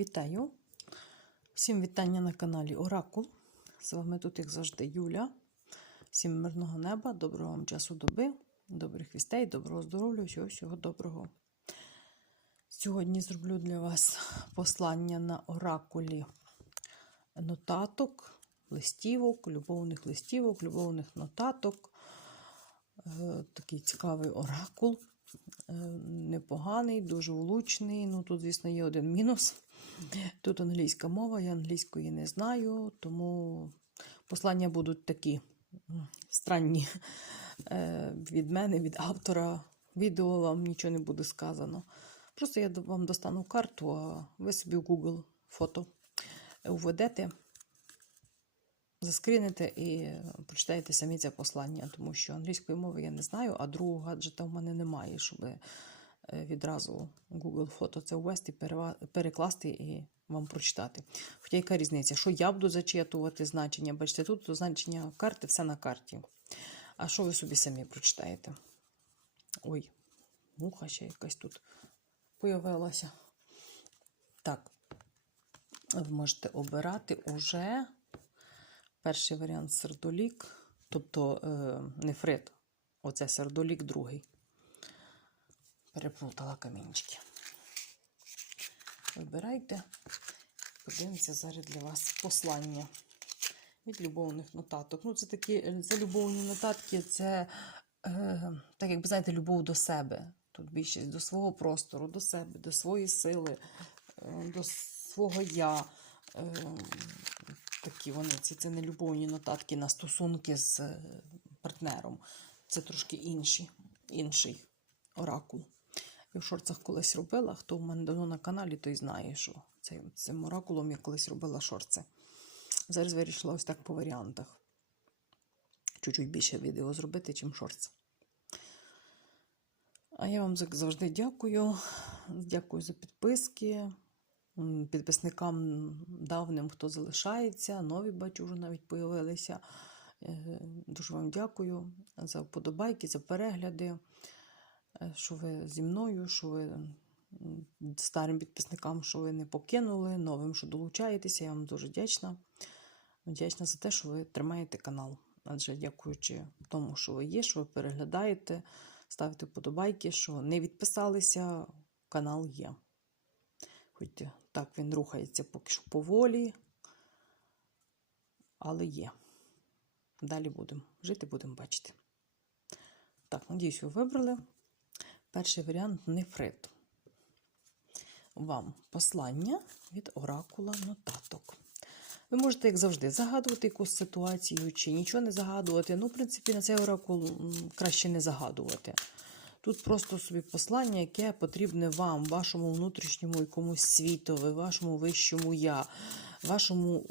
Вітаю! Всім вітання на каналі Оракул. З вами тут, як завжди, Юля. Всім мирного неба, доброго вам часу доби, добрих вістей, доброго здоров'я, всього всього доброго. Сьогодні зроблю для вас послання на оракулі нотаток, листівок, любовних листівок, любовних нотаток. Е, Такий цікавий оракул. Е, Непоганий, дуже влучний. Ну, тут, звісно, є один мінус. Тут англійська мова, я англійської не знаю, тому послання будуть такі странні Е, від мене, від автора. Відео вам нічого не буде сказано. Просто я вам достану карту, а ви собі в Google фото введете, заскрините і прочитаєте самі це послання, тому що англійської мови я не знаю, а другого гаджета в мене немає, щоб е, відразу Google фото це ввести, перекласти і вам прочитати. Хоча яка різниця? Що я буду зачитувати значення? Бачите, тут значення карти, все на карті. А що ви собі самі прочитаєте? Ой, муха ще якась тут появилася. Так, ви можете обирати уже перший варіант сердолік, тобто е, нефрит. Оце сердолік другий. Переплутала камінчики. Вибирайте. Подивимося зараз для вас послання від любовних нотаток. Ну, це такі це любовні нотатки, це, е, так як ви знаєте, любов до себе. Тут більшість до свого простору, до себе, до своєї сили, е, до свого я. Е, такі вони, ці це не любовні нотатки на стосунки з е, партнером. Це трошки інші, інший оракул. Я в шорцах колись робила. Хто в мене давно на каналі, той знає, що цим, цим оракулом я колись робила шорти. Зараз вирішила ось так по варіантах. Чуть-чуть більше відео зробити, чим шорти. А я вам завжди дякую. Дякую за підписки. Підписникам давним, хто залишається, нові бачу, вже навіть появилися. Е, Дуже вам дякую за вподобайки, за перегляди, е, що ви зі мною, що ви старим підписникам, що ви не покинули, новим, що долучаєтеся. Я вам дуже вдячна. Вдячна за те, що ви тримаєте канал. Адже дякуючи тому, що ви є, що ви переглядаєте, ставите вподобайки, що не відписалися, канал є. Хоч так він рухається поки що поволі, але є. Далі будемо жити, будемо бачити. Так, надіюсь, ви вибрали. Перший варіант нефрит. Вам послання від оракула нотаток. Ви можете, як завжди, загадувати якусь ситуацію чи нічого не загадувати. Ну, в принципі, на цей оракул краще не загадувати. Тут просто собі послання, яке потрібне вам, вашому внутрішньому якомусь світові, вашому вищому я, вашому,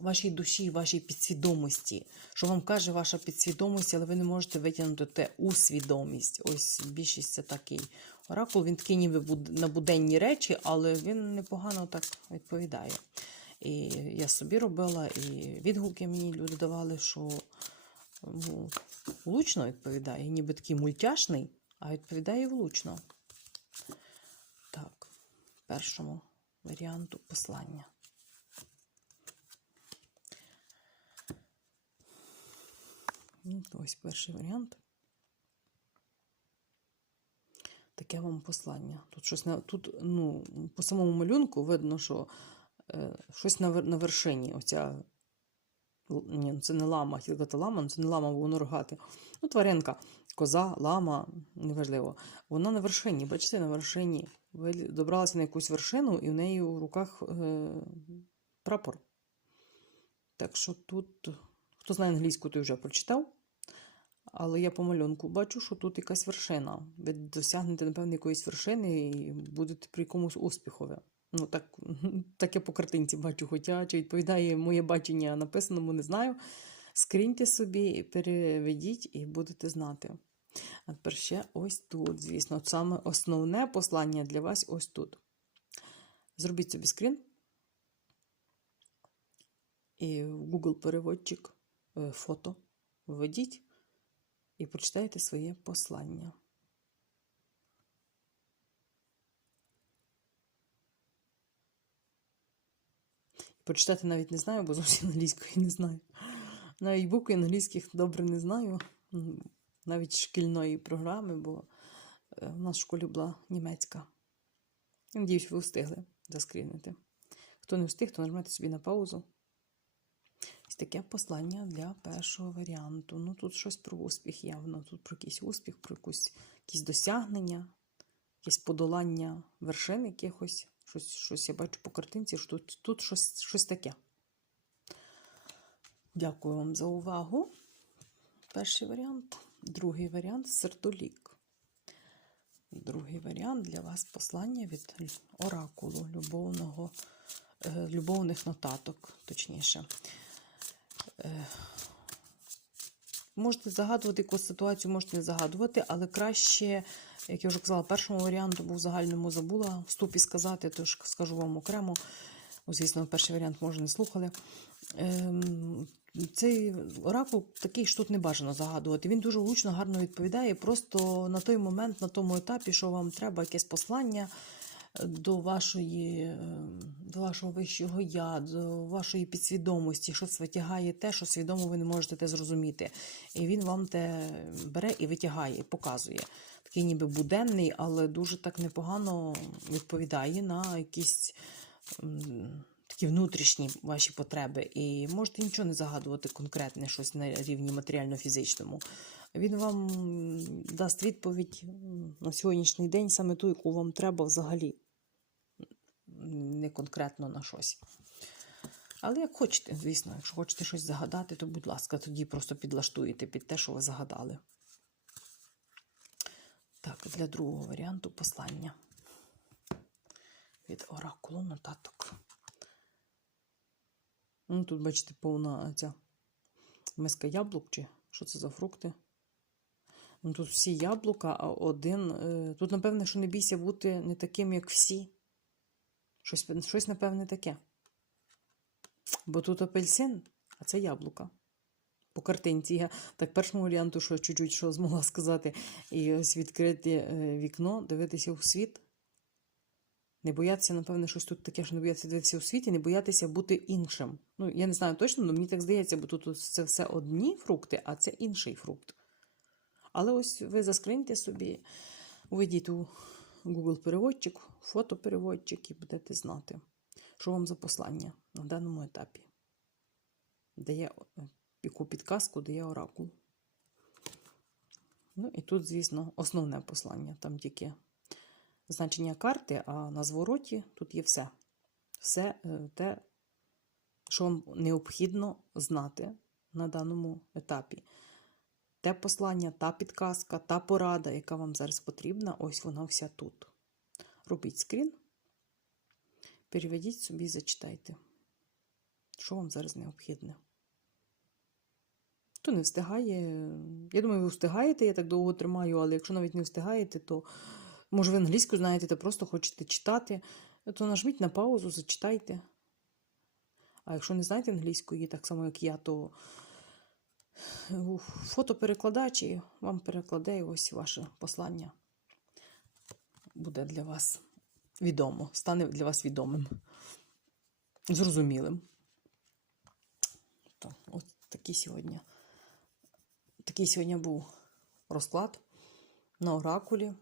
вашій душі, вашій підсвідомості. Що вам каже ваша підсвідомість, але ви не можете витягнути те у свідомість. Ось більшість це такий оракул. Він такий ніби на буденні речі, але він непогано так відповідає. І я собі робила, і відгуки мені люди давали, що влучно відповідає. Ніби такий мультяшний, а відповідає влучно. Так, першому варіанту послання. Ну, Ось перший варіант. Таке вам послання. Тут щось на тут, ну, по самому малюнку видно, що е, щось на, на вершині. Оця ні, ну це не лама, казати лама, ну це не лама, воно рогате. Ну, тваринка, коза, лама, неважливо. Вона на вершині, бачите, на вершині. Ви добралися на якусь вершину, і в неї у руках е, прапор. Так що тут, хто знає англійську, той вже прочитав. Але я по малюнку бачу, що тут якась вершина. Ви досягнете, напевно, якоїсь вершини і будете при якомусь успіхові. Ну, так, так я по картинці бачу, хоча чи відповідає моє бачення написаному, не знаю. Скриньте собі, переведіть і будете знати. А тепер ще ось тут, звісно, саме основне послання для вас ось тут. Зробіть собі скрін. І в Google переводчик е, фото введіть і прочитайте своє послання. Прочитати навіть не знаю, бо зовсім англійської не знаю. Навіть букви англійських добре не знаю. Навіть шкільної програми, бо е, в нас в школі була німецька. Надіюсь, ви встигли заскрінити. Хто не встиг, то нажмете собі на паузу. Ось таке послання для першого варіанту. Ну, тут щось про успіх явно. Тут про якийсь успіх, про якусь, якісь досягнення, якесь подолання вершин якихось. Щось, щось я бачу по картинці, що тут, тут щось, щось таке. Дякую вам за увагу. Перший варіант. Другий варіант сердолік. Другий варіант для вас послання від оракулу любовного, е, любовних нотаток, точніше. Можете загадувати якусь ситуацію, можете не загадувати, але краще, як я вже казала, першому варіанту був загальному забула вступі сказати, тож скажу вам окремо. Звісно, перший варіант може не слухали. Ем, Цей оракул такий, що тут не бажано загадувати. Він дуже влучно, гарно відповідає. Просто на той момент, на тому етапі, що вам треба якесь послання до вашої, е, до вашого вищого я, до вашої підсвідомості, що витягає те, що свідомо ви не можете те зрозуміти. І він вам те бере і витягає, і показує. Такий ніби буденний, але дуже так непогано відповідає на якісь м, такі внутрішні ваші потреби. І можете нічого не загадувати конкретне, щось на рівні матеріально-фізичному. Він вам дасть відповідь на сьогоднішній день саме ту, яку вам треба взагалі, не конкретно на щось. Але як хочете, звісно, якщо хочете щось загадати, то, будь ласка, тоді просто підлаштуєте під те, що ви загадали. Так, для другого варіанту послання від оракулу нотаток. Ну, тут, бачите, повна ця миска яблук, чи що це за фрукти? Ну, тут всі яблука, а один. е, Тут, напевне, що не бійся бути не таким, як всі. Щось, щось напевне, таке. Бо тут апельсин, а це яблука. По картинці. Я так першому варіанту, що чуть-чуть що змогла сказати, і ось відкрити е, вікно, дивитися у світ. Не боятися, напевне, щось тут таке, що не боятися дивитися у світ і не боятися бути іншим. Ну, я не знаю точно, але мені так здається, бо тут це все одні фрукти, а це інший фрукт. Але ось ви заскриньте собі, уведіть у Google переводчик, фотопереводчик і будете знати, що вам за послання на даному етапі. Дає е, яку підказку дає оракул. Ну і тут, звісно, основне послання. Там тільки значення карти, а на звороті тут є все. Все е, те, що вам необхідно знати на даному етапі. Те послання, та підказка, та порада, яка вам зараз потрібна, ось вона вся тут. Робіть скрін, переведіть собі і зачитайте, що вам зараз необхідне. Хто не встигає, я думаю, ви встигаєте, я так довго тримаю, але якщо навіть не встигаєте, то може ви англійську знаєте, та просто хочете читати, то нажміть на паузу, зачитайте. А якщо не знаєте англійської, так само як я, то у фотоперекладач і вам перекладе і ось ваше послання. Буде для вас відомо, стане для вас відомим, зрозумілим. То, от такий сьогодні. Такий сьогодні був розклад на оракулі,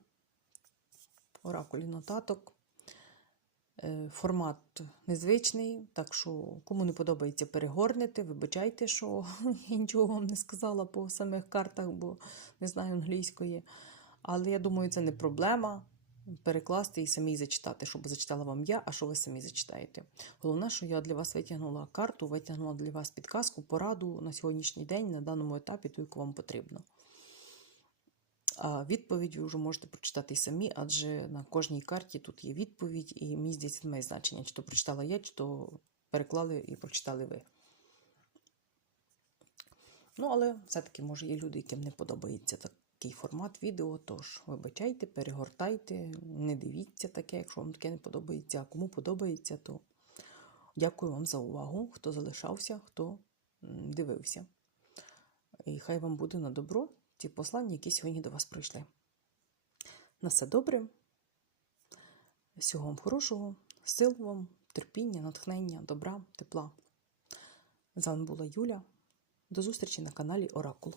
оракулі нотаток. Е, Формат незвичний, так що, кому не подобається, перегорнете. Вибачайте, що я нічого вам не сказала по самих картах, бо не знаю англійської. Але я думаю, це не проблема. Перекласти і самі зачитати, щоб зачитала вам я, а що ви самі зачитаєте. Головне, що я для вас витягнула карту, витягнула для вас підказку, пораду на сьогоднішній день, на даному етапі, ту, яку вам потрібно. А відповідь ви вже можете прочитати самі, адже на кожній карті тут є відповідь, і мені здається, не має значення, чи то прочитала я, чи то переклали і прочитали ви. Ну, але все-таки, може, є люди, яким не подобається такий формат відео. Тож, вибачайте, перегортайте, не дивіться таке, якщо вам таке не подобається. А кому подобається, то дякую вам за увагу, хто залишався, хто дивився. І хай вам буде на добро ті послання, які сьогодні до вас прийшли. На все добре. Всього вам хорошого, сил вам, терпіння, натхнення, добра, тепла. З вами була Юля. До зустрічі на каналі Оракул.